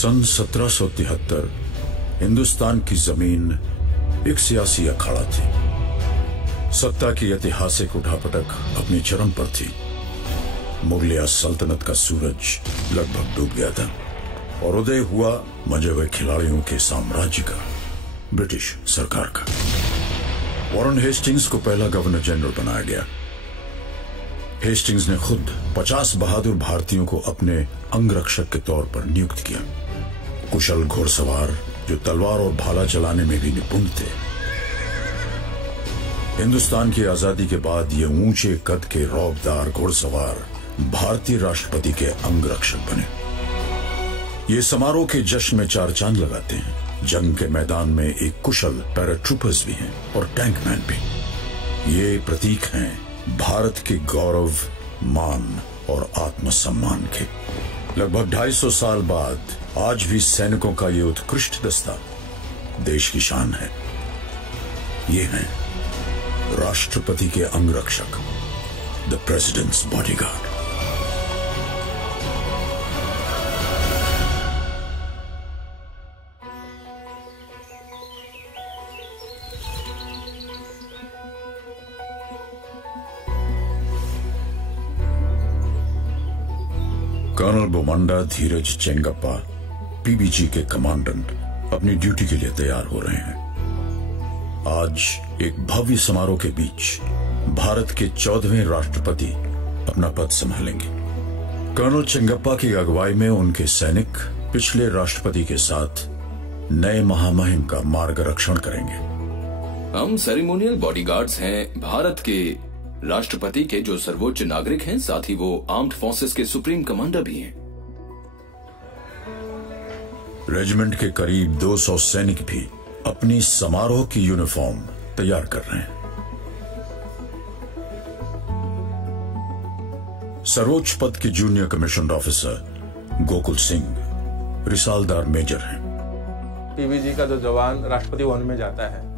सन 1773 हिंदुस्तान की जमीन एक सियासी अखाड़ा थी। सत्ता की ऐतिहासिक उठापटक अपनी चरम पर थी। मुगलिया सल्तनत का सूरज लगभग डूब गया था और उदय हुआ मंजे हुए खिलाड़ियों के साम्राज्य का, ब्रिटिश सरकार का। वॉरेन हेस्टिंग्स को पहला गवर्नर जनरल बनाया गया। हेस्टिंग्स ने खुद 50 बहादुर भारतीयों को अपने अंगरक्षक के तौर पर नियुक्त किया। कुशल घुड़सवार जो तलवार और भाला चलाने में भी निपुण थे। हिंदुस्तान की आजादी के बाद ये ऊंचे कद के रौबदार घुड़सवार भारतीय राष्ट्रपति के अंगरक्षक बने। ये समारोह के जश्न में चार चांद लगाते हैं। जंग के मैदान में एक कुशल पैराट्रूपर्स भी हैं और टैंकमैन भी। ये प्रतीक हैं भारत के गौरव, मान और आत्मसम्मान के। लगभग 250 साल बाद आज भी सैनिकों का ये उत्कृष्ट दस्ता देश की शान है। ये हैं राष्ट्रपति के अंगरक्षक, the president's bodyguard. Colonel बोमंडा Dheeraj Chengappa, PBG के कमांडेंट, अपनी ड्यूटी के लिए तैयार हो रहे हैं। आज एक भव्य समारोह के बीच भारत के 14वें राष्ट्रपति अपना पद संभालेंगे। कर्नल चेंगप्पा की अगुवाई में उनके सैनिक पिछले राष्ट्रपति के साथ नए महामहिम का मार्गरक्षण करेंगे। हम सेरेमोनियल बॉडीगार्ड्स हैं भारत के राष्ट्रपति के, जो सर्वोच्च नागरिक हैं, साथ ही वो आर्म्ड फोर्सेस के सुप्रीम कमांडर भी हैं। रेजिमेंट के करीब 200 सैनिक भी अपनी समारोह की यूनिफॉर्म तैयार कर रहे हैं। सर्वोच्च पद के junior commissioned officer Gokul Singh रिसालदार मेजर हैं। पीबीजी का जो जवान राष्ट्रपति भवन में जाता है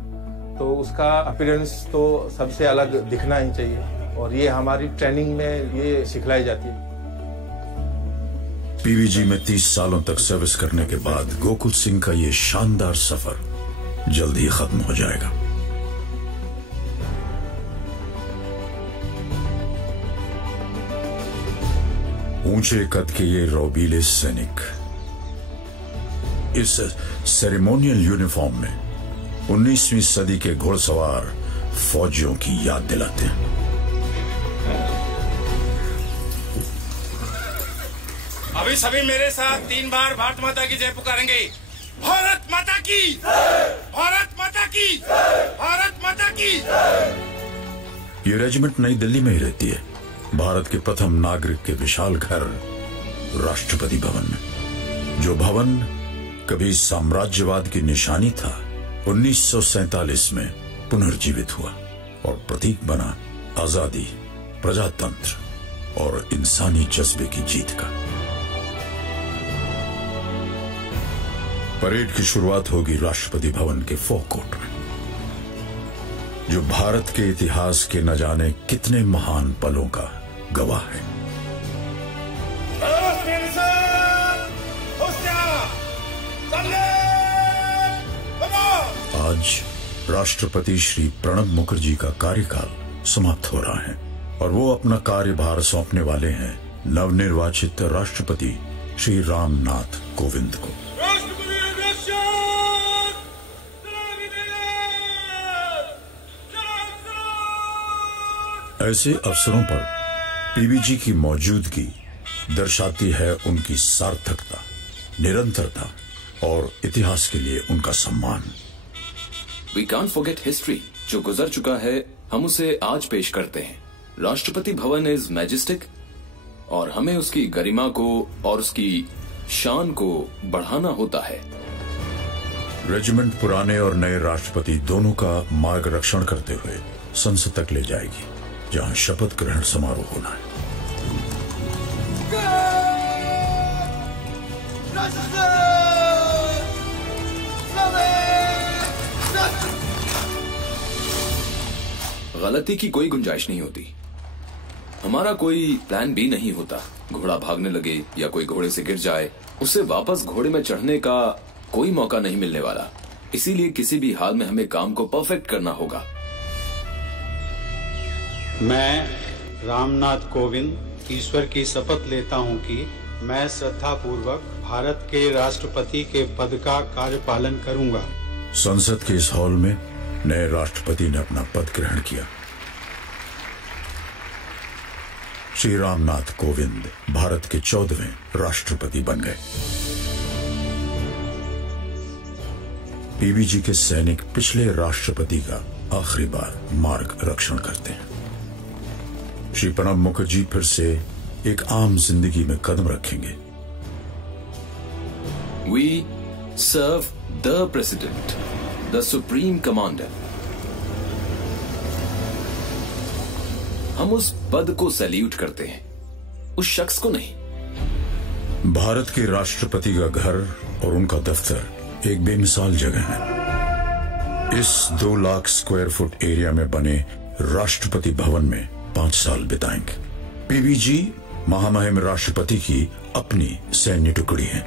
तो उसका अपीयरेंस तो सबसे अलग दिखना ही चाहिए और ये हमारी ट्रेनिंग में ये सिखलाई जाती है। पीबीजी में 30 सालों तक सर्विस करने के बाद गोकुल सिंह का ये शानदार सफर जल्द ही खत्म हो जाएगा। ऊंचे कद के ये रौबीले सैनिक इस सेरेमोनियल यूनिफॉर्म में 19वीं सदी के घुड़सवार फौजियों की याद दिलाते हैं। अभी सभी मेरे साथ 3 बार भारत माता की जय पुकारेंगे। भारत माता की, भारत माता की, भारत माता की। ये रेजिमेंट नई दिल्ली में ही रहती है, भारत के प्रथम नागरिक के विशाल घर राष्ट्रपति भवन में। जो भवन कभी साम्राज्यवाद की निशानी था, 1947 में पुनर्जीवित हुआ और प्रतीक बना आजादी, प्रजातंत्र और इंसानी जज्बे की जीत का। परेड की शुरुआत होगी राष्ट्रपति भवन के फोरकोर्ट में, जो भारत के इतिहास के न जाने कितने महान पलों का गवाह है। आज राष्ट्रपति श्री प्रणब मुखर्जी का कार्यकाल समाप्त हो रहा है और वो अपना कार्यभार सौंपने वाले हैं नवनिर्वाचित राष्ट्रपति श्री रामनाथ कोविंद को। ऐसे अवसरों पर पीबीजी की मौजूदगी दर्शाती है उनकी सार्थकता, निरंतरता और इतिहास के लिए उनका सम्मान। We can't forget history, जो गुजर चुका है हम उसे आज पेश करते हैं। राष्ट्रपति भवन इज मैजेस्टिक और हमें उसकी गरिमा को और उसकी शान को बढ़ाना होता है। रेजिमेंट पुराने और नए राष्ट्रपति दोनों का मार्गरक्षण करते हुए संसद तक ले जाएगी, जहां शपथ ग्रहण समारोह होना है। गलती की कोई गुंजाइश नहीं होती। हमारा कोई प्लान बी नहीं होता। घोड़ा भागने लगे या कोई घोड़े से गिर जाए, उसे वापस घोड़े में चढ़ने का कोई मौका नहीं मिलने वाला। इसीलिए किसी भी हाल में हमें काम को परफेक्ट करना होगा। मैं रामनाथ कोविंद ईश्वर की शपथ लेता हूं कि मैं श्रद्धापूर्वक भारत के राष्ट्रपति के पद का कार्यपालन करूंगा। संसद के इस हॉल में नए राष्ट्रपति ने अपना पद ग्रहण किया। श्री रामनाथ कोविंद भारत के 14वें राष्ट्रपति बन गए। पीवीजी के सैनिक पिछले राष्ट्रपति का आखिरी बार मार्ग रक्षण करते हैं। श्री प्रणब मुखर्जी फिर से एक आम जिंदगी में कदम रखेंगे। We serve the president, the supreme commander. हम उस पद को सैल्यूट करते हैं, उस शख्स को नहीं। भारत के राष्ट्रपति का घर और उनका दफ्तर एक बेमिसाल जगह है। इस 2 लाख स्क्वायर फुट एरिया में बने राष्ट्रपति भवन में 5 साल बिताएंगे। पीवीजी महामहिम राष्ट्रपति की अपनी सैन्य टुकड़ी है।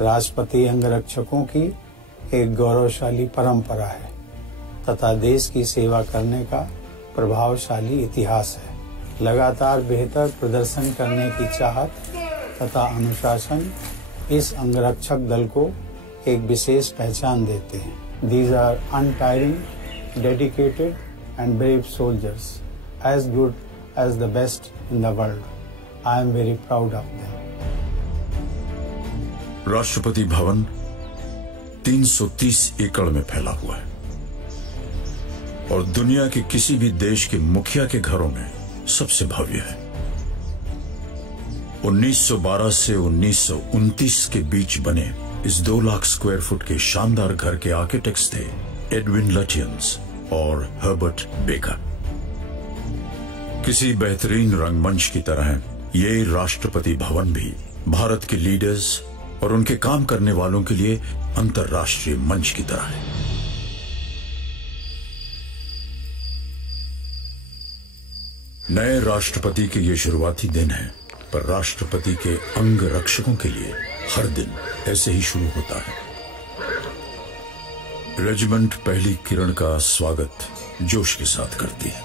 राष्ट्रपति अंगरक्षकों की एक गौरवशाली परंपरा है तथा देश की सेवा करने का प्रभावशाली इतिहास है। लगातार बेहतर प्रदर्शन करने की चाहत तथा अनुशासन इस अंगरक्षक दल को एक विशेष पहचान देते हैं। These are untiring, dedicated and brave soldiers, as good as the best in the world. I am very proud of them. Rashtrapati Bhavan 330 एकड़ में फैला हुआ है और दुनिया के किसी भी देश के मुखिया के घरों में सबसे भव्य है। 1912 से 1929 के बीच बने इस 2 लाख स्क्वायर फुट के शानदार घर के आर्किटेक्ट्स थे एडविन लटियंस और हर्बर्ट बेकर। किसी बेहतरीन रंगमंच की तरह ये राष्ट्रपति भवन भी भारत के लीडर्स और उनके काम करने वालों के लिए अंतर्राष्ट्रीय मंच की तरह है। नए राष्ट्रपति के ये शुरुआती दिन है, पर राष्ट्रपति के अंग रक्षकों के लिए हर दिन ऐसे ही शुरू होता है। रेजिमेंट पहली किरण का स्वागत जोश के साथ करती है।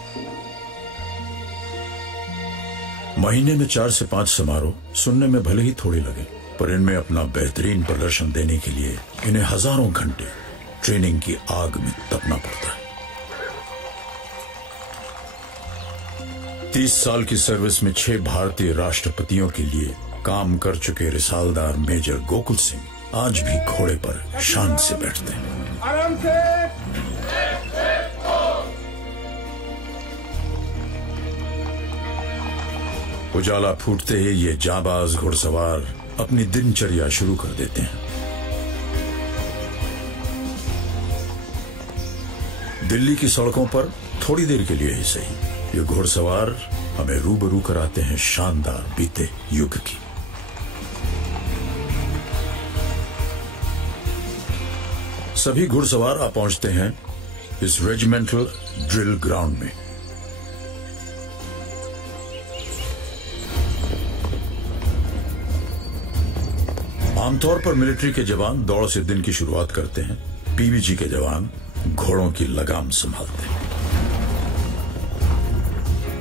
महीने में 4 से 5 समारोह सुनने में भले ही थोड़े लगे, पर इनमें अपना बेहतरीन प्रदर्शन देने के लिए इन्हें हजारों घंटे ट्रेनिंग की आग में तपना पड़ता है। 30 साल की सर्विस में 6 भारतीय राष्ट्रपतियों के लिए काम कर चुके रिसालदार मेजर गोकुल सिंह आज भी घोड़े पर शान से बैठते हैं। आराम से। उजाला फूटते ही ये जाबाज घुड़सवार अपनी दिनचर्या शुरू कर देते हैं। दिल्ली की सड़कों पर थोड़ी देर के लिए ही सही, ये घुड़सवार हमें रूबरू कराते हैं शानदार बीते युग की। सभी घुड़सवार आ पहुंचते हैं इस रेजिमेंटल ड्रिल ग्राउंड में। आमतौर पर मिलिट्री के जवान दौड़ से दिन की शुरुआत करते हैं, पीवीजी के जवान घोड़ों की लगाम संभालते हैं।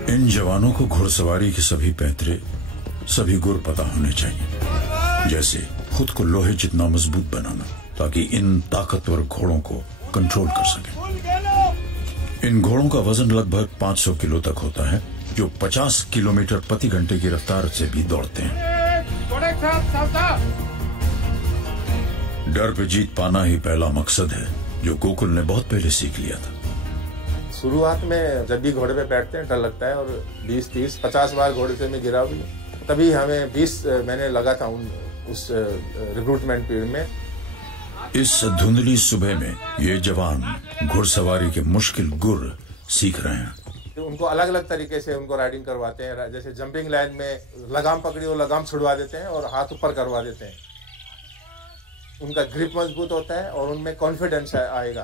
इन जवानों को घुड़सवारी के सभी पैंतरे, सभी गुर पता होने चाहिए, जैसे खुद को लोहे जितना मजबूत बनाना, ताकि इन ताकतवर घोड़ों को कंट्रोल कर सके। इन घोड़ों का वजन लगभग 500 किलो तक होता है, जो 50 किलोमीटर प्रति घंटे की रफ्तार से भी दौड़ते हैं। डर पे जीत पाना ही पहला मकसद है, जो गोकुल ने बहुत पहले सीख लिया था। शुरुआत में जब भी घोड़े पे बैठते हैं डर लगता है, और 20, 30, 50 बार घोड़े से मैं गिरा भी, तभी हमें 20 महीने लगा था उस रिक्रूटमेंट पीरियड में। इस धुंधली सुबह में ये जवान घुड़सवारी के मुश्किल गुर सीख रहे हैं। उनको अलग अलग तरीके से उनको राइडिंग करवाते हैं, जैसे जंपिंग लाइन में लगाम पकड़ी वो लगाम छुड़वा देते हैं और हाथ ऊपर करवा देते हैं। उनका ग्रिप मजबूत होता है और उनमें कॉन्फिडेंस आएगा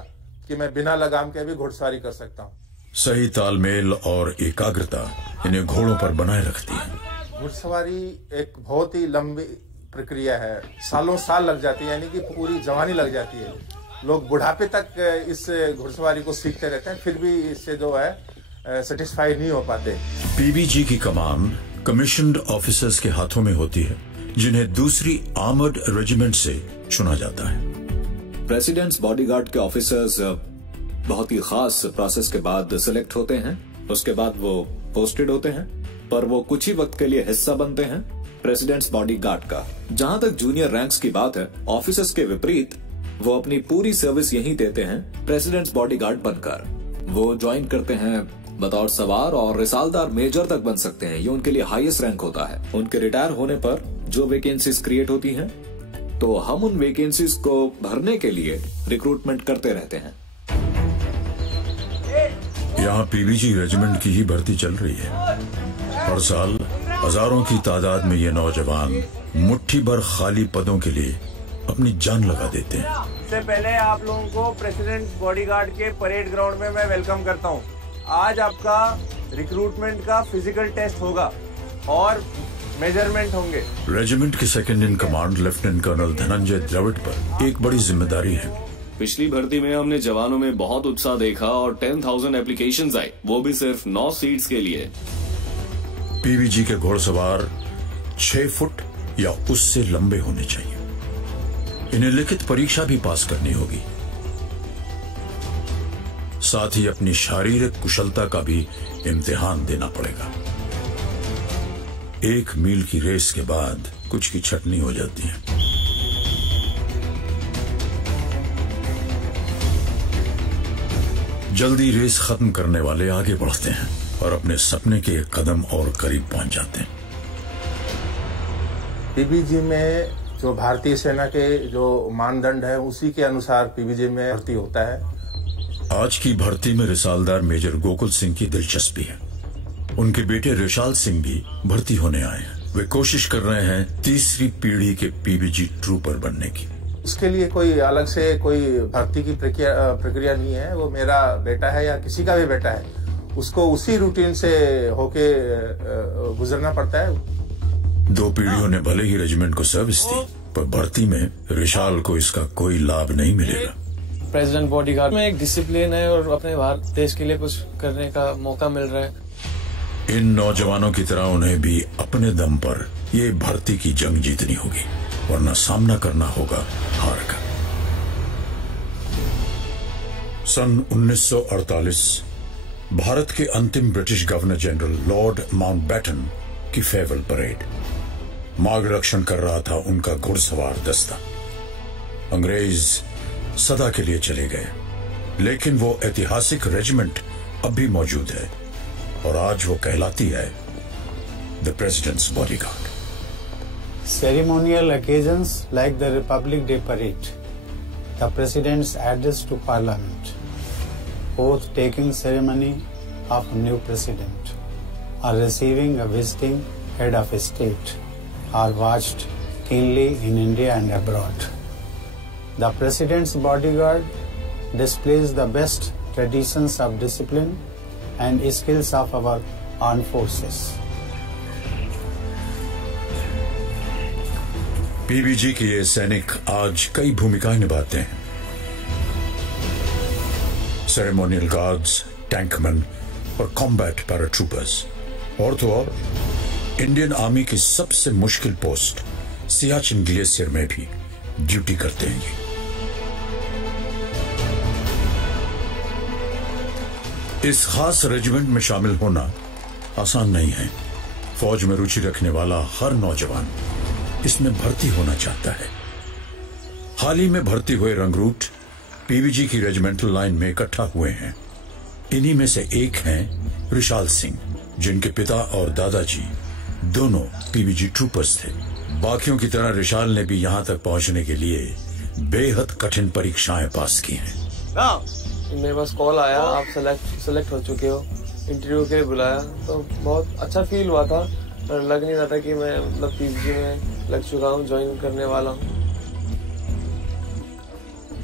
कि मैं बिना लगाम के भी घुड़सवारी कर सकता हूँ। सही तालमेल और एकाग्रता इन्हें घोड़ों पर बनाए रखती है। घुड़सवारी एक बहुत ही लंबी प्रक्रिया है, सालों साल लग जाती है, यानी कि पूरी जवानी लग जाती है। लोग बुढ़ापे तक इस घुड़सवारी को सीखते रहते हैं, फिर भी इससे जो है सेटिस्फाई नहीं हो पाते। पीबीजी की कमान कमीशन्ड ऑफिसर्स के हाथों में होती है, जिन्हें दूसरी आर्मर्ड रेजिमेंट से चुना जाता है। प्रेसिडेंट्स बॉडीगार्ड के ऑफिसर्स बहुत ही खास प्रोसेस के बाद सिलेक्ट होते हैं। उसके बाद वो पोस्टेड होते हैं, पर वो कुछ ही वक्त के लिए हिस्सा बनते हैं प्रेसिडेंट्स बॉडीगार्ड का। जहां तक जूनियर रैंक्स की बात है, ऑफिसर्स के विपरीत वो अपनी पूरी सर्विस यहीं देते हैं प्रेसिडेंट्स बॉडीगार्ड बनकर। वो ज्वाइन करते हैं बतौर सवार और रिसालदार मेजर तक बन सकते हैं। ये उनके लिए हाईएस्ट रैंक होता है। उनके रिटायर होने पर जो वैकेंसीज क्रिएट होती हैं, तो हम उन वैकेंसीज को भरने के लिए रिक्रूटमेंट करते रहते हैं। यहाँ पीबीजी रेजिमेंट की ही भर्ती चल रही है। हर साल हजारों की तादाद में ये नौजवान मुट्ठी भर खाली पदों के लिए अपनी जान लगा देते हैं। सबसे पहले आप लोगों को प्रेसिडेंट बॉडीगार्ड के परेड ग्राउंड में मैं वेलकम करता हूँ। आज आपका रिक्रूटमेंट का फिजिकल टेस्ट होगा और मेजरमेंट होंगे। रेजिमेंट के second in command lieutenant colonel Dhananjay Dravid पर एक बड़ी जिम्मेदारी है। पिछली भर्ती में हमने जवानों में बहुत उत्साह देखा और 10,000 एप्लीकेशंस आए, वो भी सिर्फ 9 सीट्स के लिए। पीबीजी के घोड़सवार 6 फुट या उससे लंबे होने चाहिए। इन्हें लिखित परीक्षा भी पास करनी होगी। साथ ही अपनी शारीरिक कुशलता का भी इम्तिहान देना पड़ेगा। 1 मील की रेस के बाद कुछ की छटनी हो जाती है। जल्दी रेस खत्म करने वाले आगे बढ़ते हैं और अपने सपने के एक कदम और करीब पहुंच जाते हैं। पीबीजी में जो भारतीय सेना के जो मानदंड है, उसी के अनुसार पीबीजी में भर्ती होता है। आज की भर्ती में रिसालदार मेजर गोकुल सिंह की दिलचस्पी है। उनके बेटे रिशाल सिंह भी भर्ती होने आए हैं। वे कोशिश कर रहे हैं तीसरी पीढ़ी के पीबीजी ट्रूपर बनने की। उसके लिए कोई अलग से कोई भर्ती की प्रक्रिया नहीं है। वो मेरा बेटा है या किसी का भी बेटा है, उसको उसी रूटीन से होके गुजरना पड़ता है। 2 पीढ़ियों ने भले ही रेजिमेंट को सर्विस दी, पर भर्ती में रिशाल को इसका कोई लाभ नहीं मिलेगा। प्रेसिडेंट बॉडीगार्ड में एक डिसिप्लिन है और अपने भारत देश के लिए कुछ करने का मौका मिल रहा है। इन नौजवानों की तरह उन्हें भी अपने दम पर ये भर्ती की जंग जीतनी होगी, वरना सामना करना होगा हार का। सन 1948 भारत के अंतिम British governor general Lord Mountbatten की फेयरवेल परेड। मार्गदर्शन कर रहा था उनका घुड़सवार दस्ता। अंग्रेज सदा के लिए चले गए, लेकिन वो ऐतिहासिक रेजिमेंट अब भी मौजूद है और आज वो कहलाती है the president's bodyguard. Ceremonial occasions like the Republic Day Parade, the President's address to Parliament, oath taking ceremony of new President, or receiving a visiting head of state are watched keenly in India and abroad. The President's Bodyguard displays the best traditions of discipline and skills of our armed forces. PBG के ये सैनिक आज कई भूमिकाएं निभाते हैं। Ceremonial guards, टैंकमैन और combat paratroopers, और तो और इंडियन आर्मी की सबसे मुश्किल पोस्ट सियाचिन ग्लेशियर में भी ड्यूटी करते हैं। ये इस खास रेजिमेंट में शामिल होना आसान नहीं है। फौज में रुचि रखने वाला हर नौजवान इसमें भर्ती होना चाहता है। हाल ही में भर्ती हुए रंगरूट पीबीजी की रेजिमेंटल लाइन में इकट्ठा हुए हैं। इन्हीं में से एक हैं रिशाल सिंह, जिनके पिता और दादाजी दोनों पीबीजी ट्रूपर्स थे। बाकियों की तरह रिशाल ने भी यहां तक पहुंचने के लिए बेहद कठिन परीक्षाएं पास की हैं। मेरे पास कॉल आया, आप सेलेक्ट हो चुके हो, इंटरव्यू के लिए बुलाया, तो बहुत अच्छा फील हुआ था। लग नहीं रहा था कि मैं मतलब पीबीजी में लग चुका हूँ, ज्वाइन करने वाला हूँ।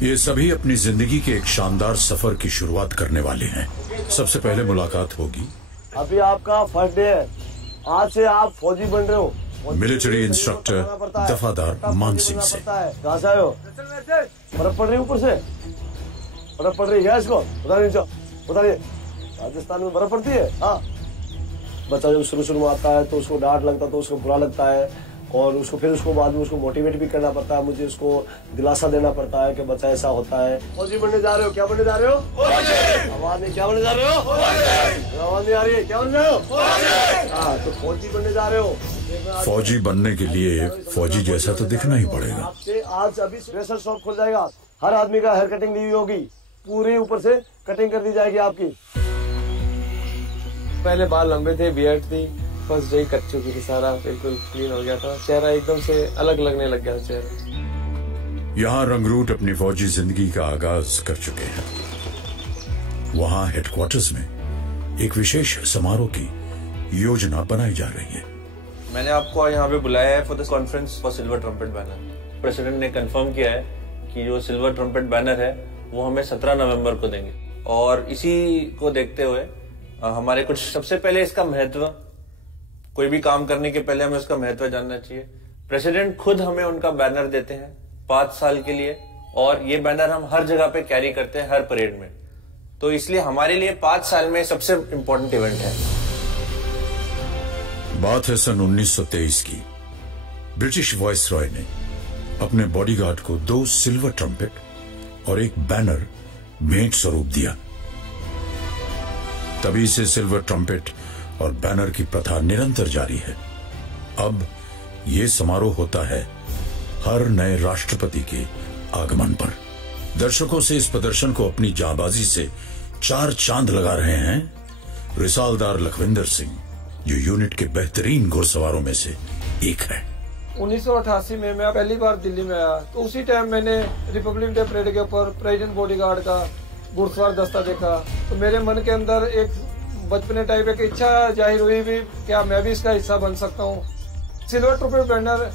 ये सभी अपनी जिंदगी के एक शानदार सफर की शुरुआत करने वाले हैं। सबसे पहले मुलाकात होगी अभी आपका फर्स्ट डे है, आज से आप फौजी बन रहे हो। मिलिट्री इंस्ट्रक्टर दफादार मान सिंह से। कहाँ से आए हो? बर्फ पड़ रही ऊपर से, बर्फ पड़ रही है इसको बताइए। राजस्थान में बर्फ पड़ती है? हाँ। बच्चा जब शुरू में आता है तो उसको डांट लगता है, तो उसको बुरा लगता है, और उसको फिर उसको बाद में उसको मोटिवेट भी करना पड़ता है। मुझे उसको दिलासा देना पड़ता है कि बच्चा ऐसा होता है। फौजी बनने जा रहे हो? क्या बनने जा रहे हो? आवाज नहीं, क्या बनने जा रहे हो? आवाज नहीं आ रही है, क्या बनने जा रहे हो? हाँ, तो फौजी बनने जा रहे हो। फौजी बनने के लिए फौजी जैसा तो दिखना ही पड़ेगा। आपसे आज अभी रेसर शॉप खुल जाएगा, हर आदमी का हेयर कटिंग दी हुई होगी, पूरी ऊपर से कटिंग कर दी जाएगी आपकी। पहले बाल लंबे थे, बियर्ड थी, बस यही कट चुकी थी, सारा बिल्कुल क्लीन हो गया था, चेहरा एकदम से अलग लगने लग गया चेहरा। यहाँ रंगरूट अपनी फौजी जिंदगी का आगाज कर चुके हैं। वहाँ हेडक्वार्टर्स में एक विशेष समारोह की योजना बनाई जा रही है। मैंने आपको यहाँ पे बुलाया है for the conference for silver trumpet banner. President ने कंफर्म किया है कि जो सिल्वर ट्रम्पेट बैनर है वो हमें 17 नवंबर को देंगे, और इसी को देखते हुए हमारे कुछ सबसे पहले इसका महत्व, कोई भी काम करने के पहले हमें उसका महत्व जानना चाहिए। प्रेसिडेंट खुद हमें उनका बैनर देते हैं 5 साल के लिए, और ये बैनर हम हर जगह पे कैरी करते हैं, हर परेड में। तो इसलिए हमारे लिए 5 साल में सबसे इम्पोर्टेंट इवेंट है। बात है सन 1923 की। ब्रिटिश वाइसरॉय ने अपने बॉडीगार्ड को 2 सिल्वर ट्रम्पेट और एक बैनर भेंट स्वरूप दिया। तभी से सिल्वर ट्रम्पेट और बैनर की प्रथा निरंतर जारी है। अब ये समारोह होता है हर नए राष्ट्रपति के आगमन पर। दर्शकों से इस प्रदर्शन को अपनी जांबाजी से 4 चांद लगा रहे हैं रिसालदार लखविंदर सिंह, जो यूनिट के बेहतरीन घुड़सवारों में से एक है। 1988 में मैं पहली बार दिल्ली में आया, तो उसी टाइम मैंने रिपब्लिक डे परेड के ऊपर प्रेसिडेंट बॉडीगार्ड का घुड़सवार दस्ता देखा, तो मेरे मन के अंदर एक बचपने टाइप एक इच्छा जाहिर हुई भी, क्या मैं भी इसका हिस्सा बन सकता हूँ। Silver trumpet banner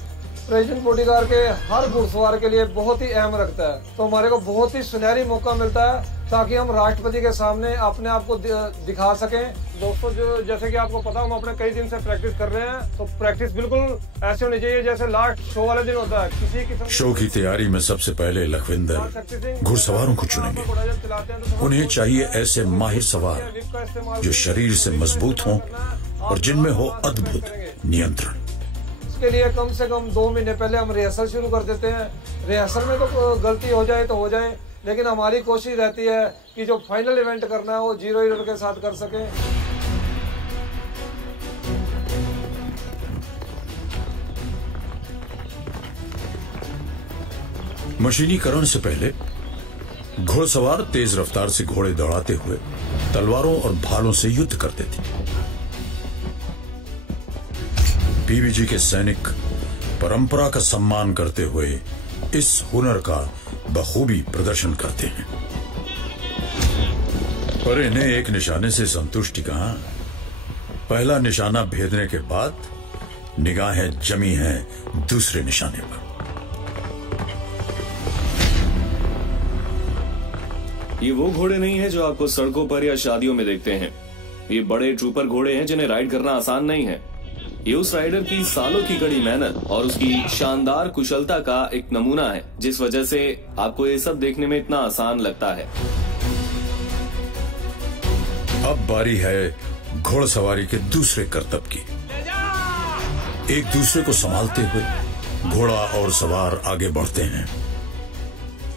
president bodyguard के हर घुड़सवार के लिए बहुत ही अहम रखता है, तो हमारे को बहुत ही सुनहरी मौका मिलता है ताकि हम राष्ट्रपति के सामने अपने आप को दिखा सकें। दोस्तों, जो जैसे कि आपको पता, हम अपने कई दिन से प्रैक्टिस कर रहे हैं, तो प्रैक्टिस बिल्कुल ऐसे होनी चाहिए जैसे लास्ट शो वाले दिन होता है। किसी किस्म शो की तैयारी में सबसे पहले लखविंदर घुड़सवारों को चुनेंगे। उन्हें चाहिए ऐसे माहिर सवार जो शरीर से मजबूत हों और जिनमें हो अद्भुत नियंत्रण। इसके लिए कम से कम 2 महीने पहले हम रिहर्सल शुरू कर देते हैं। रिहर्सल में तो गलती हो जाए तो हो जाए, लेकिन हमारी कोशिश रहती है कि जो फाइनल इवेंट करना है वो 0 एरर के साथ कर सके। मशीनीकरण से पहले घुड़सवार तेज रफ्तार से घोड़े दौड़ाते हुए तलवारों और भालों से युद्ध करते थे। पीवीजी के सैनिक परंपरा का सम्मान करते हुए इस हुनर का बखूबी प्रदर्शन करते हैं। पर इन्हें एक निशाने से संतुष्टि कहां। पहला निशाना भेदने के बाद निगाहें जमी हैं दूसरे निशाने पर। ये वो घोड़े नहीं है जो आपको सड़कों पर या शादियों में देखते हैं। ये बड़े ट्रूपर घोड़े हैं जिन्हें राइड करना आसान नहीं है। ये उस राइडर की सालों की कड़ी मेहनत और उसकी शानदार कुशलता का एक नमूना है, जिस वजह से आपको ये सब देखने में इतना आसान लगता है। अब बारी है घोड़सवारी के दूसरे करतब की। एक दूसरे को संभालते हुए घोड़ा और सवार आगे बढ़ते हैं।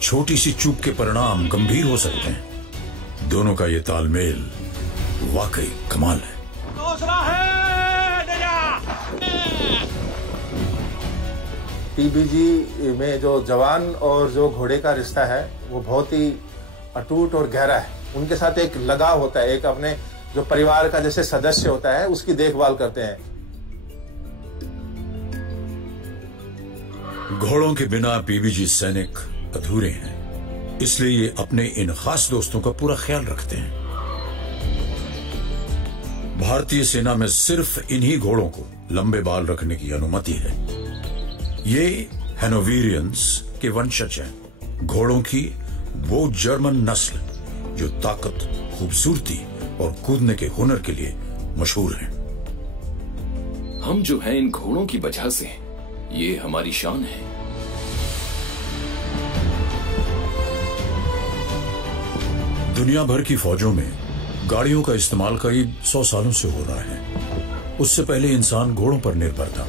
छोटी सी चूक के परिणाम गंभीर हो सकते हैं। दोनों का ये तालमेल वाकई कमाल है। दूसरा है पीबीजी में जो जवान और जो घोड़े का रिश्ता है वो बहुत ही अटूट और गहरा है। उनके साथ एक लगाव होता है, एक अपने जो परिवार का जैसे सदस्य होता है उसकी देखभाल करते हैं। घोड़ों के बिना पीबीजी सैनिक अधूरे हैं, इसलिए ये अपने इन खास दोस्तों का पूरा ख्याल रखते हैं। भारतीय सेना में सिर्फ इन्हीं घोड़ों को लंबे बाल रखने की अनुमति है। ये हैनोवेरियंस के वंशज हैं, घोड़ों की वो जर्मन नस्ल जो ताकत, खूबसूरती और कूदने के हुनर के लिए मशहूर हैं। हम जो हैं इन घोड़ों की वजह से, ये हमारी शान है। दुनिया भर की फौजों में गाड़ियों का इस्तेमाल करीब 100 सालों से हो रहा है। उससे पहले इंसान घोड़ों पर निर्भर था।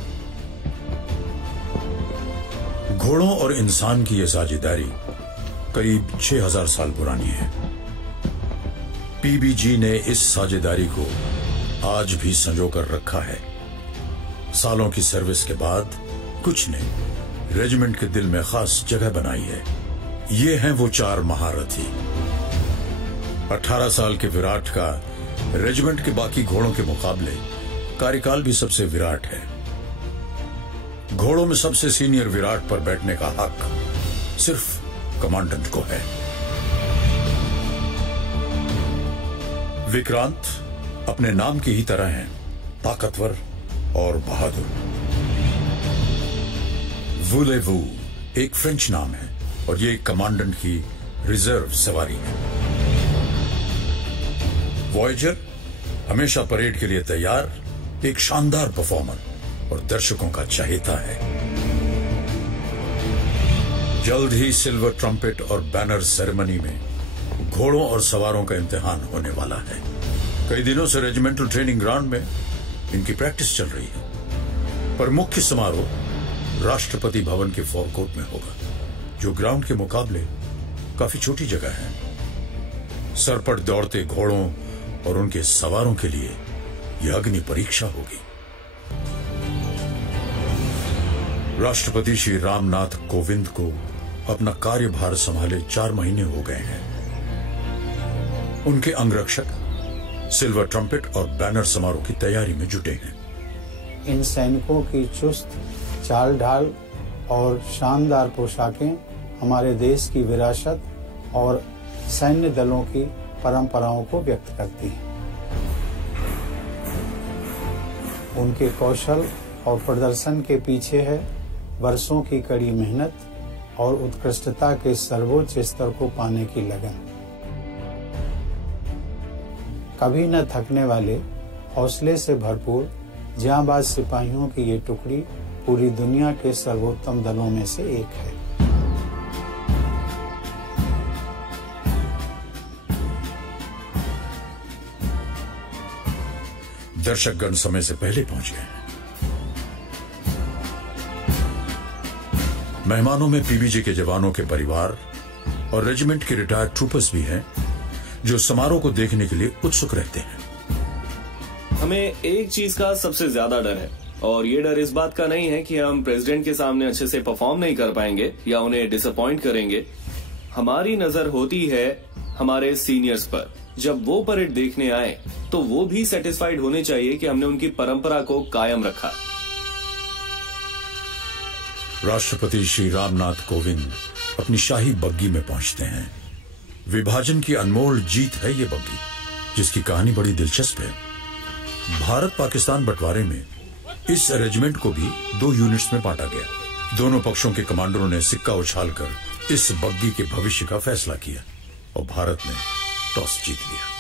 घोड़ों और इंसान की यह साझेदारी करीब 6000 साल पुरानी है। पीबीजी ने इस साझेदारी को आज भी संजो कर रखा है। सालों की सर्विस के बाद कुछ ने रेजिमेंट के दिल में खास जगह बनाई है। ये हैं वो 4 महारथी। 18 साल के विराट का रेजिमेंट के बाकी घोड़ों के मुकाबले कार्यकाल भी सबसे विराट है। घोड़ों में सबसे सीनियर विराट पर बैठने का हक सिर्फ कमांडेंट को है। विक्रांत अपने नाम की ही तरह हैं, ताकतवर और बहादुर। वूलेवू एक फ्रेंच नाम है और ये कमांडेंट की रिजर्व सवारी है। वॉयेजर हमेशा परेड के लिए तैयार, एक शानदार परफॉर्मर और दर्शकों का चहेता है। जल्द ही सिल्वर ट्रम्पेट और बैनर सेरेमनी में घोड़ों और सवारों का इम्तिहान होने वाला है। कई दिनों से रेजिमेंटल ट्रेनिंग ग्राउंड में इनकी प्रैक्टिस चल रही है, पर मुख्य समारोह राष्ट्रपति भवन के फोरकोर्ट में होगा, जो ग्राउंड के मुकाबले काफी छोटी जगह है। सर पर दौड़ते घोड़ों और उनके सवारों के लिए यह अग्नि परीक्षा होगी। राष्ट्रपति श्री रामनाथ कोविंद को अपना कार्यभार संभाले 4 महीने हो गए हैं। उनके अंगरक्षक सिल्वर ट्रम्पेट और बैनर समारोह की तैयारी में जुटे हैं। इन सैनिकों की चुस्त चाल ढाल और शानदार पोशाकें हमारे देश की विरासत और सैन्य दलों की परंपराओं को व्यक्त करती हैं। उनके कौशल और प्रदर्शन के पीछे है वर्षों की कड़ी मेहनत और उत्कृष्टता के सर्वोच्च स्तर को पाने की लगन। कभी न थकने वाले, हौसले से भरपूर जांबाज सिपाहियों की ये टुकड़ी पूरी दुनिया के सर्वोत्तम दलों में से एक है। दर्शकगण समय से पहले पहुंच गए हैं। मेहमानों में पीबीजे के जवानों के परिवार और रेजिमेंट के रिटायर्ड ट्रूपर्स भी हैं, जो समारोह को देखने के लिए उत्सुक रहते हैं। हमें एक चीज का सबसे ज्यादा डर है, और ये डर इस बात का नहीं है कि हम प्रेसिडेंट के सामने अच्छे से परफॉर्म नहीं कर पाएंगे या उन्हें डिसअपॉइंट करेंगे। हमारी नजर होती है हमारे सीनियर्स पर। जब वो परेड देखने आए तो वो भी सेटिस्फाइड होने चाहिए कि हमने उनकी परंपरा को कायम रखा। राष्ट्रपति श्री रामनाथ कोविंद अपनी शाही बग्गी में पहुंचते हैं। विभाजन की अनमोल जीत है ये बग्गी, जिसकी कहानी बड़ी दिलचस्प है। भारत पाकिस्तान बंटवारे में इस रेजिमेंट को भी 2 यूनिट्स में बांटा गया। दोनों पक्षों के कमांडरों ने सिक्का उछालकर इस बग्गी के भविष्य का फैसला किया और भारत ने टॉस जीत लिया।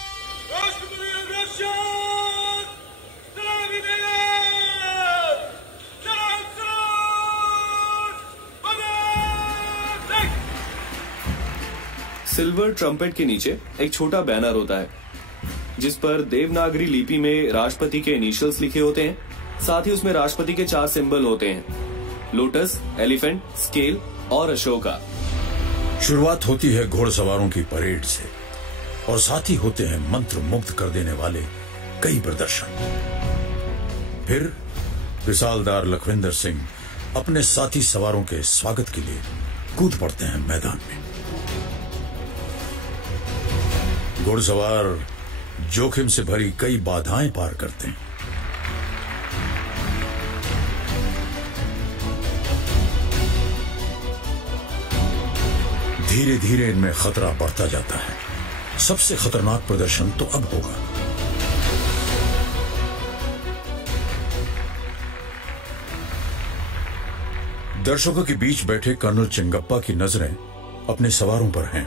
सिल्वर ट्रम्पेट के नीचे एक छोटा बैनर होता है, जिस पर देवनागरी लिपि में राष्ट्रपति के इनिशियल्स लिखे होते हैं। साथ ही उसमें राष्ट्रपति के 4 सिंबल होते हैं, लोटस, एलिफेंट, स्केल और अशोका। शुरुआत होती है घोड़सवारों की परेड से और साथ ही होते हैं मंत्र मुग्ध कर देने वाले कई प्रदर्शन। फिर रिसालदार लखविंदर सिंह अपने साथी सवारों के स्वागत के लिए कूद पड़ते हैं मैदान में। घुड़सवार जोखिम से भरी कई बाधाएं पार करते हैं। धीरे धीरे इनमें खतरा बढ़ता जाता है। सबसे खतरनाक प्रदर्शन तो अब होगा। दर्शकों के बीच बैठे कर्नल चिंगप्पा की नजरें अपने सवारों पर हैं।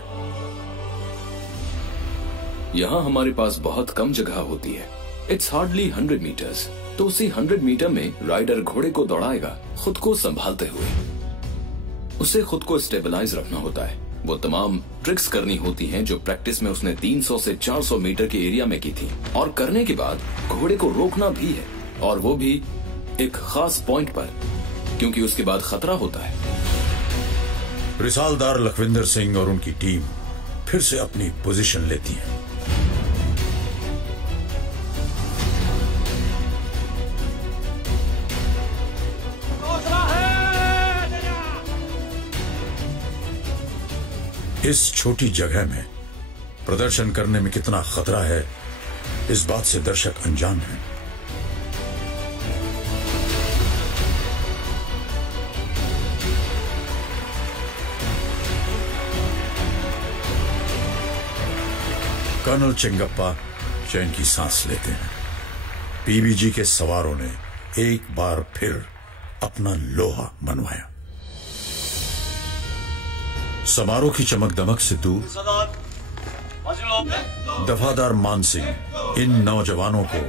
यहाँ हमारे पास बहुत कम जगह होती है। It's hardly 100 metres. तो उसी 100 मीटर में राइडर घोड़े को दौड़ाएगा खुद को संभालते हुए। उसे खुद को स्टेबलाइज रखना होता है। वो तमाम ट्रिक्स करनी होती हैं जो प्रैक्टिस में उसने 300 से 400 मीटर के एरिया में की थी। और करने के बाद घोड़े को रोकना भी है, और वो भी एक खास पॉइंट पर, क्योंकि उसके बाद खतरा होता है। रिसालदार लखविंदर सिंह और उनकी टीम फिर से अपनी पोजीशन लेती है। इस छोटी जगह में प्रदर्शन करने में कितना खतरा है, इस बात से दर्शक अनजान हैं। कर्नल चेंगप्पा चैन की सांस लेते हैं। पीबीजी के सवारों ने एक बार फिर अपना लोहा मनवाया। समारोह की चमक दमक से दूर दफादार मान सिंह इन नौजवानों को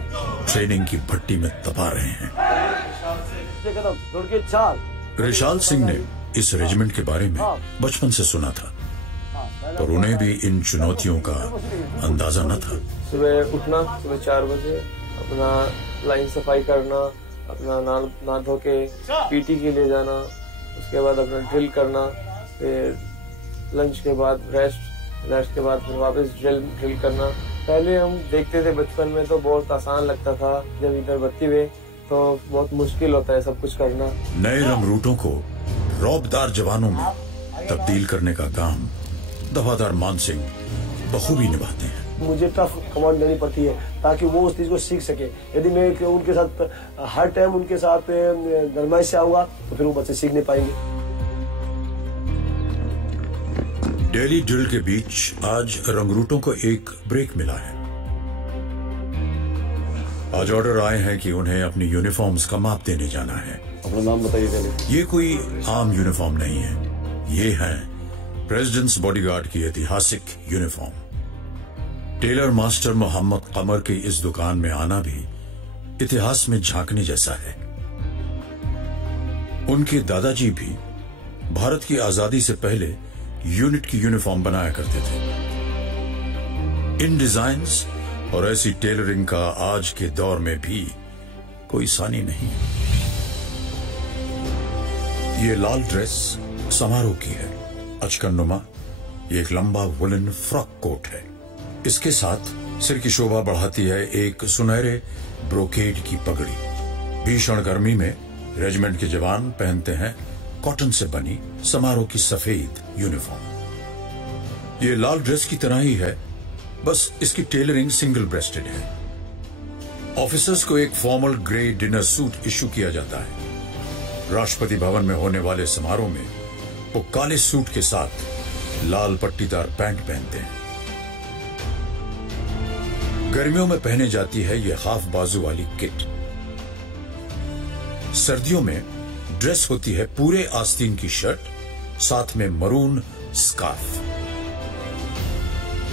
ट्रेनिंग की भट्टी में तपा रहे हैं। रिशाल सिंह ने इस रेजिमेंट के बारे में बचपन से सुना था, पर उन्हें भी इन चुनौतियों का अंदाजा न था। सुबह उठना, सुबह 4 बजे अपना लाइन सफाई करना, अपना नहा धो के पीटी के लिए जाना, उसके बाद अपना ड्रिल करना, फिर लंच के बाद रेस्ट के बाद फिर वापस ड्रिल करना। पहले हम देखते थे बचपन में तो बहुत आसान लगता था, जब इधर भर्ती हुए तो बहुत मुश्किल होता है सब कुछ करना। नए रंगरूटों को रौबदार जवानों में तब्दील करने का काम दफादार मान सिंह बखूबी निभाते हैं। मुझे टफ कमांड देनी पड़ती है ताकि वो उस चीज को सीख सके। यदि मैं उनके साथ हर टाइम उनके साथ नरमाई से आऊंगा तो फिर वो बच्चे सीख नहीं पाएंगे। डेली ड्रिल के बीच आज रंगरूटों को एक ब्रेक मिला है। आज ऑर्डर आए हैं कि उन्हें अपनी यूनिफॉर्म्स का माप देने जाना है। अपना नाम बताइए पहले। ये कोई आम यूनिफॉर्म नहीं है, ये है प्रेसिडेंट्स बॉडीगार्ड की ऐतिहासिक यूनिफॉर्म। टेलर मास्टर मोहम्मद कमर की इस दुकान में आना भी इतिहास में झांकने जैसा है। उनके दादाजी भी भारत की आजादी से पहले यूनिट की यूनिफॉर्म बनाया करते थे। इन डिजाइन्स और ऐसी टेलरिंग का आज के दौर में भी कोई सानी नहीं। ये लाल ड्रेस समारोह की है, अचकनुमा। ये एक लंबा वुलन फ्रॉक कोट है। इसके साथ सिर की शोभा बढ़ाती है एक सुनहरे ब्रोकेड की पगड़ी। भीषण गर्मी में रेजिमेंट के जवान पहनते हैं कॉटन से बनी समारोह की सफेद यूनिफॉर्म। ये लाल ड्रेस की तरह ही है, बस इसकी टेलरिंग सिंगल ब्रेस्टेड है। ऑफिसर्स को एक formal grey dinner suit issue किया जाता है। राष्ट्रपति भवन में होने वाले समारोह में वो काले सूट के साथ लाल पट्टीदार पैंट पहनते हैं। गर्मियों में पहने जाती है ये हाफ बाजू वाली किट। सर्दियों में ड्रेस होती है पूरे आस्तीन की शर्ट, साथ में मरून स्कार्फ।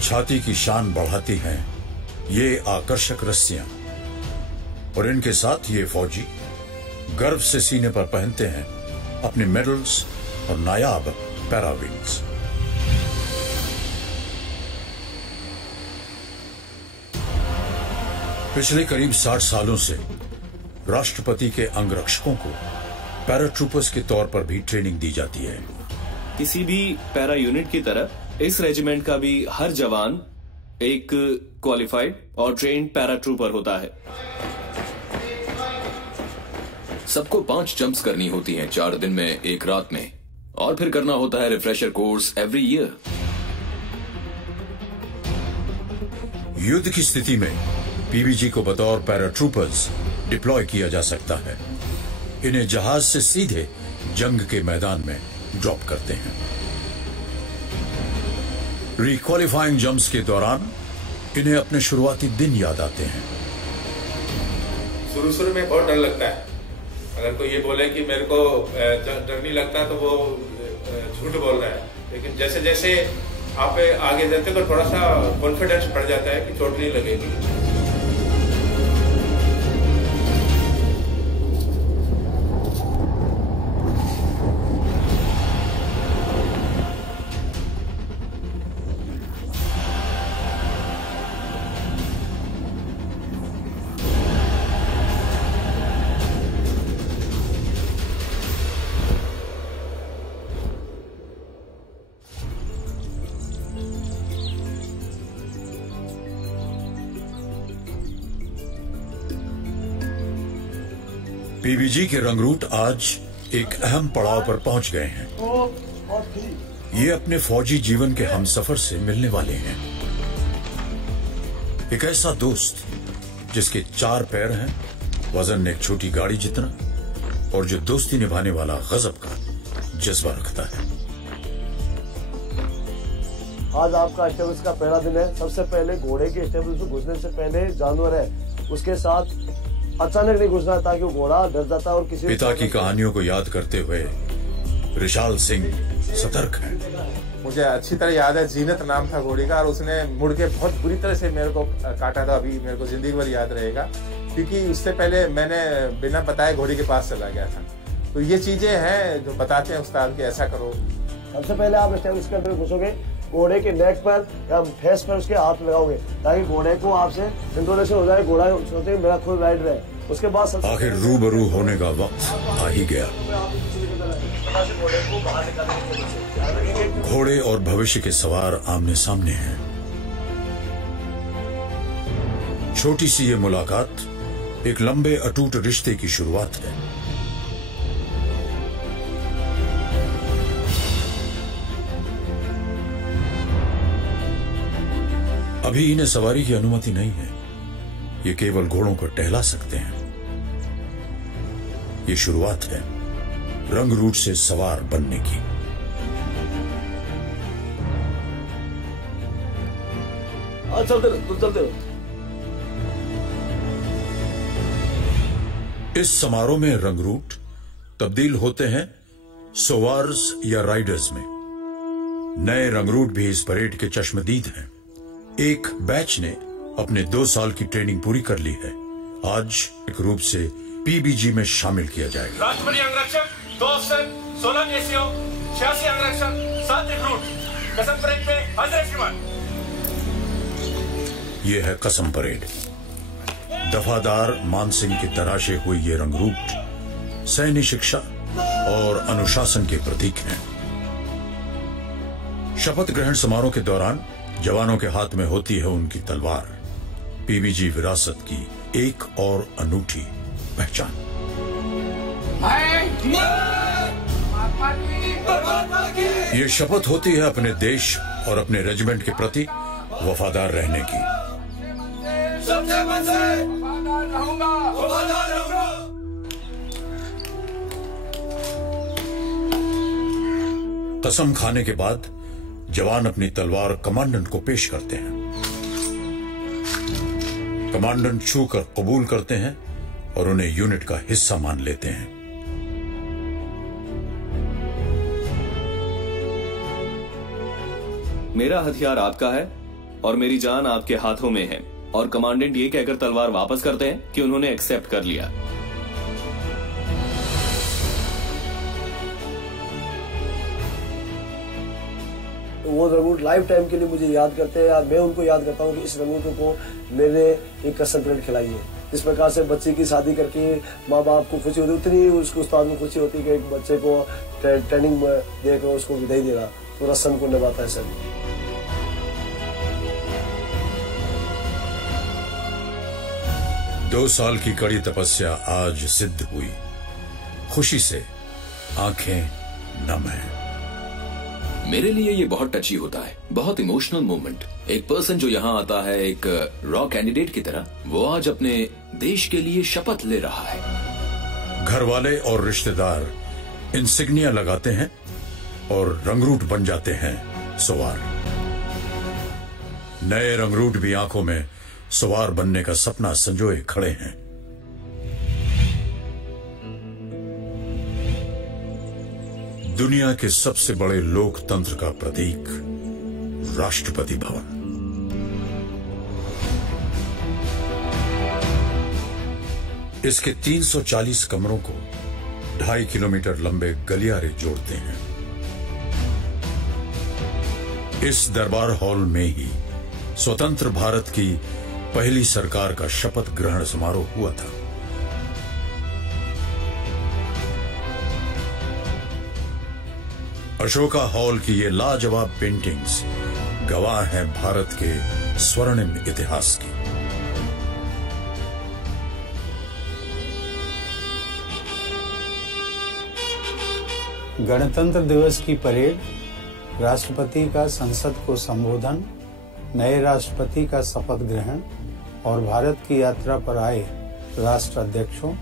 छाती की शान बढ़ाती हैं ये आकर्षक रस्सियां, और इनके साथ ये फौजी गर्व से सीने पर पहनते हैं अपने मेडल्स और नायाब पैराविंग्स। पिछले करीब 60 सालों से राष्ट्रपति के अंगरक्षकों को पैराट्रूपर्स के तौर पर भी ट्रेनिंग दी जाती है। किसी भी पैरा यूनिट की तरह इस रेजिमेंट का भी हर जवान एक क्वालिफाइड और ट्रेन्ड पैराट्रूपर होता है। सबको 5 जंप्स करनी होती हैं 4 दिन में, 1 रात में, और फिर करना होता है रिफ्रेशर कोर्स एवरी ईयर। युद्ध की स्थिति में पीबीजी को बतौर पैराट्रूपर्स डिप्लॉय किया जा सकता है। इन्हें जहाज से सीधे जंग के मैदान में ड्रॉप करते हैं। रिक्वालिफाइंग जंप्स के दौरान इन्हें अपने शुरुआती दिन याद आते हैं। शुरू में बहुत डर लगता है। अगर कोई ये बोले कि मेरे को डर नहीं लगता तो वो झूठ बोल रहा है। लेकिन जैसे जैसे आप आगे जाते तो थोड़ा सा कॉन्फिडेंस बढ़ जाता है कि चोट नहीं लगेगी। पीबीजी के रंगरूट आज एक अहम पड़ाव पर पहुंच गए हैं। ये अपने फौजी जीवन के हमसफर से मिलने वाले हैं। एक ऐसा दोस्त जिसके 4 पैर हैं, वजन एक छोटी गाड़ी जितना, और जो दोस्ती निभाने वाला गजब का जज्बा रखता है। आज आपका स्टेबल्स का पहला दिन है। सबसे पहले घोड़े के स्टेबल्स में घुसने से पहले जानवर है उसके साथ अचानक नहीं घुसना, ताकि वो घोड़ा डर जाता है और किसी पिता की कहानियों को याद करते हुए रिशाल सिंह सतर्क है। मुझे अच्छी तरह याद है, जीनत नाम था घोड़ी का, और उसने मुड़ के बहुत बुरी तरह से मेरे को काटा था। अभी मेरे को जिंदगी भर याद रहेगा, क्योंकि उससे पहले मैंने बिना बताए घोड़ी के पास चला गया था। तो ये चीजें हैं जो बताते हैं उस्ताद कि ऐसा करो। सबसे पहले आप स्टेबल्स के अंदर घुसोगे, घोड़े के नेक पर या फेस पर उसके हाथ लगाओगे, ताकि घोड़े को आपसे इंट्रोडक्शन हो जाए, घोड़ा सोचे मेरा खुद राइडर है। उसके बाद आखिर रूबरू होने का वक्त आ ही गया। घोड़े और भविष्य के सवार आमने सामने हैं। छोटी सी ये मुलाकात एक लंबे अटूट रिश्ते की शुरुआत है। अभी इन्हें सवारी की अनुमति नहीं है। ये केवल घोड़ों को टहला सकते हैं। ये शुरुआत है रंगरूट से सवार बनने की। चलते तुम चलते हो। इस समारोह में रंगरूट तब्दील होते हैं सवार्स या राइडर्स में। नए रंगरूट भी इस परेड के चश्मदीद हैं। एक बैच ने अपने 2 साल की ट्रेनिंग पूरी कर ली है। आज एक रूप से पीबीजी में शामिल किया जाएगा। राष्ट्रपति अंगरक्षक 2 अफसर, 16 केसीओ, 86 अंगरक्षक, 7 रिक्रूट कसम परेड पे हाजिर श्रीमान। ये है कसम परेड। दफादार मानसिंह की तराशे हुई ये रंगरूट सैन्य शिक्षा और अनुशासन के प्रतीक हैं। शपथ ग्रहण समारोह के दौरान जवानों के हाथ में होती है उनकी तलवार। पीबीजी विरासत की एक और अनूठी पहचान। ये शपथ होती है अपने देश और अपने रेजिमेंट के प्रति वफादार रहने की। कसम खाने के बाद जवान अपनी तलवार कमांडेंट को पेश करते हैं। कमांडेंट छूकर कबूल करते हैं और उन्हें यूनिट का हिस्सा मान लेते हैं। मेरा हथियार आपका है और मेरी जान आपके हाथों में है। और कमांडेंट ये कहकर तलवार वापस करते हैं कि उन्होंने एक्सेप्ट कर लिया। वो रंगरूट लाइफ टाइम के लिए मुझे याद करते हैं, यार मैं उनको याद करता हूँ कि इस रंगरूट को मैंने एक कसम परेड खिलाई है। जिस प्रकार से बच्चे की शादी करके माँ बाप को खुशी होती, उतनी उसको उस्ताद को खुशी होती कि एक बच्चे को ट्रेनिंग देकर उसको विदाई दे रहा, तो रस्म को निभाता है सर। 2 साल की कड़ी तपस्या आज सिद्ध हुई। खुशी से आंखें नम हैं। मेरे लिए ये बहुत टची होता है, बहुत इमोशनल मोमेंट। एक पर्सन जो यहाँ आता है एक रॉ कैंडिडेट की तरह, वो आज अपने देश के लिए शपथ ले रहा है। घर वाले और रिश्तेदार इंसिग्निया लगाते हैं और रंगरूट बन जाते हैं सवार। नए रंगरूट भी आंखों में सवार बनने का सपना संजोए खड़े हैं। दुनिया के सबसे बड़े लोकतंत्र का प्रतीक राष्ट्रपति भवन। इसके 340 कमरों को 2.5 किलोमीटर लंबे गलियारे जोड़ते हैं। इस दरबार हॉल में ही स्वतंत्र भारत की पहली सरकार का शपथ ग्रहण समारोह हुआ था। अशोका हॉल की ये लाजवाब पेंटिंग्स गवाह हैं भारत के स्वर्णिम इतिहास की। गणतंत्र दिवस की परेड, राष्ट्रपति का संसद को संबोधन, नए राष्ट्रपति का शपथ ग्रहण और भारत की यात्रा पर आए राष्ट्राध्यक्षों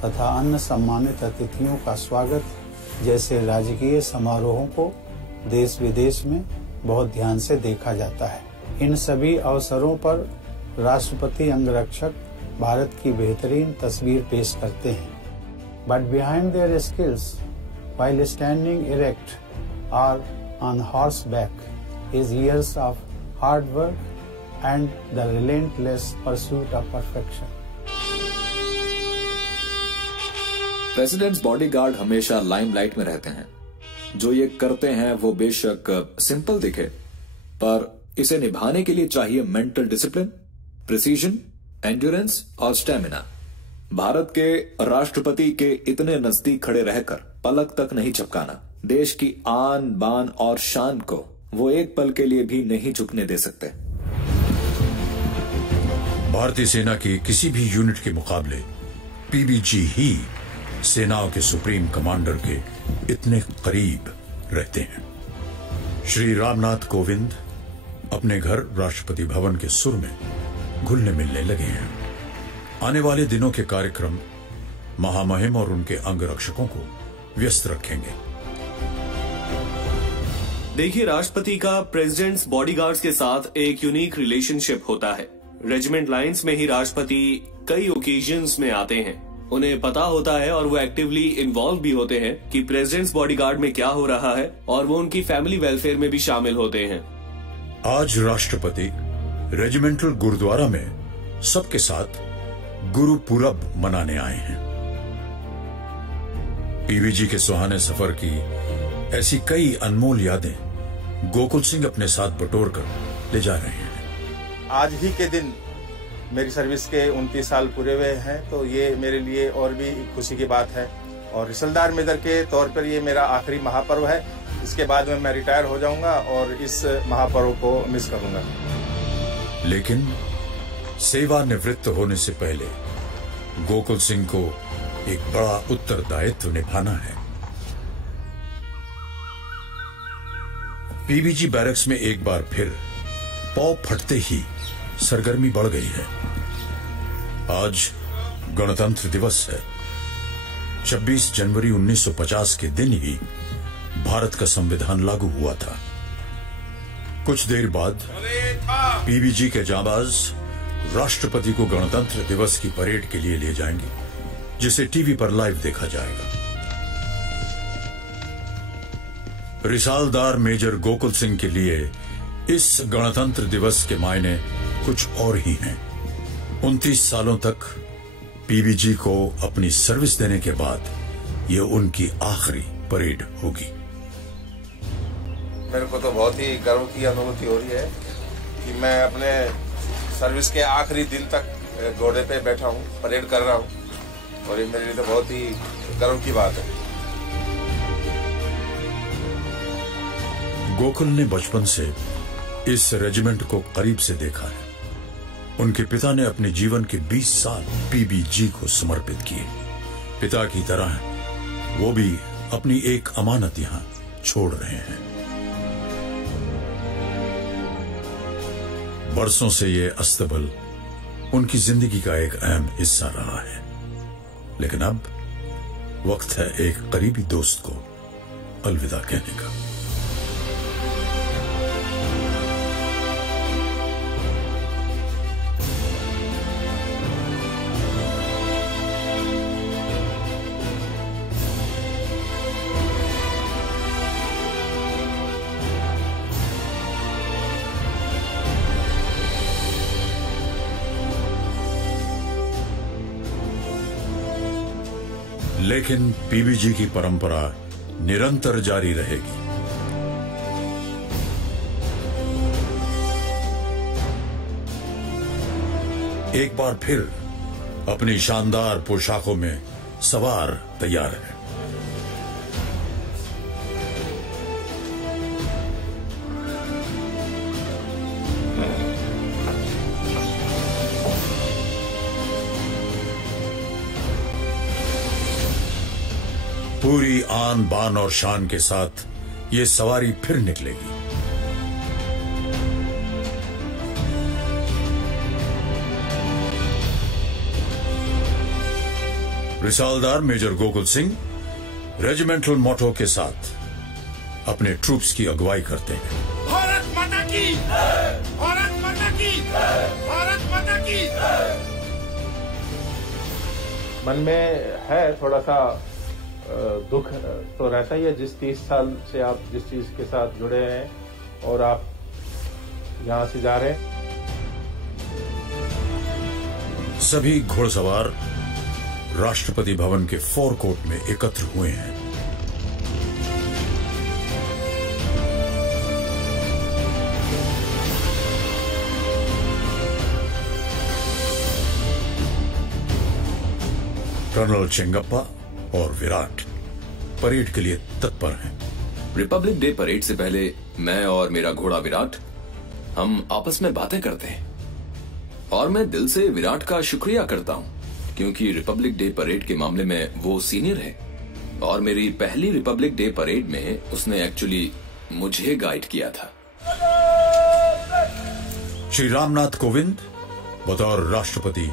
तथा अन्य सम्मानित अतिथियों का स्वागत जैसे राजकीय समारोहों को देश विदेश में बहुत ध्यान से देखा जाता है। इन सभी अवसरों पर राष्ट्रपति अंगरक्षक भारत की बेहतरीन तस्वीर पेश करते हैं। But behind their skills while standing erect or on horseback is years of hard work and the relentless pursuit of perfection. President's bodyguard हमेशा लाइमलाइट में रहते हैं। जो ये करते हैं वो बेशक सिंपल दिखे, पर इसे निभाने के लिए चाहिए मेंटल डिसिप्लिन, प्रिसीजन, एंड्योरेंस और स्टेमिना। भारत के राष्ट्रपति के इतने नजदीक खड़े रहकर पलक तक नहीं झपकाना, देश की आन बान और शान को वो एक पल के लिए भी नहीं झुकने दे सकते। भारतीय सेना की किसी भी यूनिट के मुकाबले पीबीजी ही सेनाओं के सुप्रीम कमांडर के इतने करीब रहते हैं। श्री रामनाथ कोविंद अपने घर राष्ट्रपति भवन के सुर में घुलने मिलने लगे हैं। आने वाले दिनों के कार्यक्रम महामहिम और उनके अंगरक्षकों को व्यस्त रखेंगे। देखिए, राष्ट्रपति का प्रेसिडेंट्स बॉडीगार्ड्स के साथ एक यूनिक रिलेशनशिप होता है। रेजिमेंट लाइंस में ही राष्ट्रपति कई ओकेजन्स में आते हैं। उन्हें पता होता है और वो एक्टिवली इन्वॉल्व भी होते हैं कि प्रेसिडेंट्स बॉडीगार्ड में क्या हो रहा है, और वो उनकी फैमिली वेलफेयर में भी शामिल होते हैं। आज राष्ट्रपति रेजिमेंटल गुरुद्वारा में सबके साथ गुरु पूरब मनाने आए हैं। पीबीजी के सुहाने सफर की ऐसी कई अनमोल यादें गोकुल सिंह अपने साथ बटोर कर ले जा रहे हैं। आज ही के दिन मेरी सर्विस के 29 साल पूरे हुए हैं, तो ये मेरे लिए और भी खुशी की बात है। और रिसलदार मेजर के तौर पर ये मेरा आखिरी महापर्व है। इसके बाद में मैं रिटायर हो जाऊंगा और इस महापर्व को मिस करूंगा। लेकिन सेवानिवृत्त होने से पहले गोकुल सिंह को एक बड़ा उत्तरदायित्व निभाना है। पीबीजी बैरक्स में एक बार फिर पौ फटते ही सरगर्मी बढ़ गई है। आज गणतंत्र दिवस है। 26 जनवरी 1950 के दिन ही भारत का संविधान लागू हुआ था। कुछ देर बाद पीबीजी के जांबाज राष्ट्रपति को गणतंत्र दिवस की परेड के लिए ले जाएंगे, जिसे टीवी पर लाइव देखा जाएगा। रिसालदार मेजर गोकुल सिंह के लिए इस गणतंत्र दिवस के मायने कुछ और ही हैं। 29 सालों तक पीबीजी को अपनी सर्विस देने के बाद ये उनकी आखिरी परेड होगी। मेरे को तो बहुत ही गर्व की अनुभूति हो रही है कि मैं अपने सर्विस के आखिरी दिन तक घोड़े पे बैठा हूँ, परेड कर रहा हूँ, और ये मेरे लिए तो बहुत ही गर्व की बात है। गोकुल ने बचपन से इस रेजिमेंट को करीब से देखा है। उनके पिता ने अपने जीवन के 20 साल पीबीजी को समर्पित किए। पिता की तरह वो भी अपनी एक अमानत यहां छोड़ रहे हैं। बरसों से ये अस्तबल उनकी जिंदगी का एक अहम हिस्सा रहा है, लेकिन अब वक्त है एक करीबी दोस्त को अलविदा कहने का। लेकिन पीबीजी की परंपरा निरंतर जारी रहेगी। एक बार फिर अपनी शानदार पोशाकों में सवार तैयार है। पूरी आन बान और शान के साथ ये सवारी फिर निकलेगी। रिसालदार मेजर गोकुल सिंह रेजिमेंटल मोटो के साथ अपने ट्रूप्स की अगुवाई करते हैं। भारत माता की, भारत माता की, भारत माता की। मन में है थोड़ा सा दुख तो रहता ही है, जिस 30 साल से आप जिस चीज के साथ जुड़े हैं और आप यहां से जा रहे हैं। सभी घुड़सवार राष्ट्रपति भवन के फोरकोर्ट में एकत्र हुए हैं। कर्नल चेंगप्पा और विराट परेड के लिए तत्पर हैं। रिपब्लिक डे परेड से पहले मैं और मेरा घोड़ा विराट हम आपस में बातें करते हैं और मैं दिल से विराट का शुक्रिया करता हूं क्योंकि रिपब्लिक डे परेड के मामले में वो सीनियर है और मेरी पहली रिपब्लिक डे परेड में उसने एक्चुअली मुझे गाइड किया था। श्री रामनाथ कोविंद बतौर राष्ट्रपति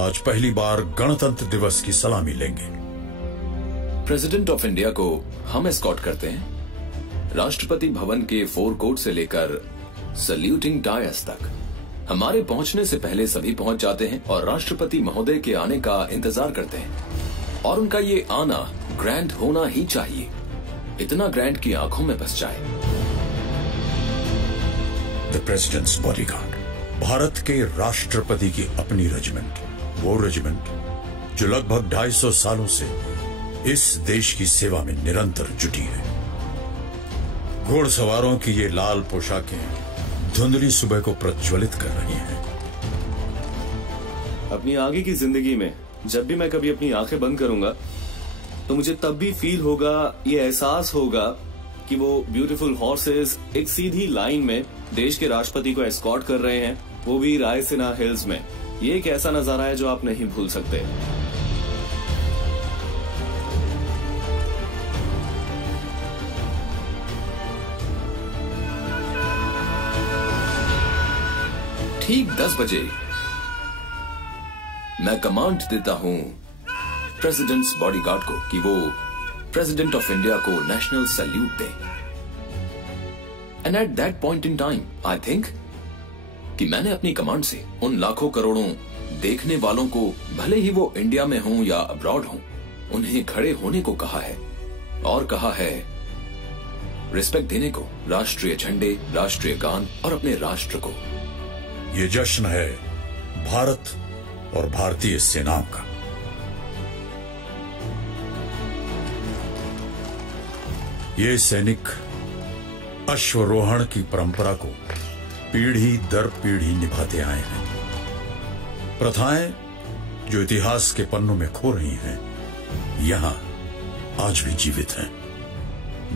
आज पहली बार गणतंत्र दिवस की सलामी लेंगे। प्रेसिडेंट ऑफ इंडिया को हम एस्कॉर्ट करते हैं राष्ट्रपति भवन के फोरकोर्ट से लेकर सल्यूटिंग डायस तक। हमारे पहुंचने से पहले सभी पहुंच जाते हैं और राष्ट्रपति महोदय के आने का इंतजार करते हैं और उनका ये आना ग्रैंड होना ही चाहिए, इतना ग्रैंड की आंखों में बस जाए। द प्रेसिडेंट्स बॉडीगार्ड, भारत के राष्ट्रपति की अपनी रेजिमेंट, वो रेजिमेंट जो लगभग 250 सालों से इस देश की सेवा में निरंतर जुटी है। घोड़सवारों की ये लाल पोशाकें धुंधली सुबह को प्रज्वलित कर रही हैं। अपनी आगे की जिंदगी में जब भी मैं कभी अपनी आंखें बंद करूंगा तो मुझे तब भी फील होगा, ये एहसास होगा कि वो ब्यूटीफुल हॉर्सेस एक सीधी लाइन में देश के राष्ट्रपति को एस्कॉर्ट कर रहे हैं, वो भी रायसीना हिल्स में। ये एक ऐसा नजारा है जो आप नहीं भूल सकते। ठीक 10 बजे मैं कमांड देता हूं प्रेसिडेंट्स बॉडीगार्ड को कि वो प्रेसिडेंट ऑफ इंडिया को नेशनल सैल्यूट दें। And at that point in time I think कि मैंने अपनी कमांड से उन लाखों करोड़ों देखने वालों को, भले ही वो इंडिया में हों या अब्रॉड हों, उन्हें खड़े होने को कहा है और कहा है रिस्पेक्ट देने को, राष्ट्रीय झंडे, राष्ट्रीय गान और अपने राष्ट्र को। ये जश्न है भारत और भारतीय सेनाओं का। ये सैनिक अश्वरोहण की परंपरा को पीढ़ी दर पीढ़ी निभाते आए हैं। प्रथाएं जो इतिहास के पन्नों में खो रही हैं, यहां आज भी जीवित हैं।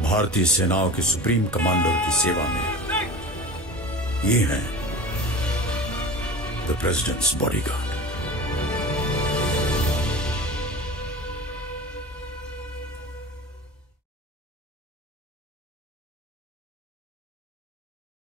भारतीय सेनाओं के सुप्रीम कमांडर की सेवा में ये हैं द प्रेसिडेंट्स बॉडीगार्ड।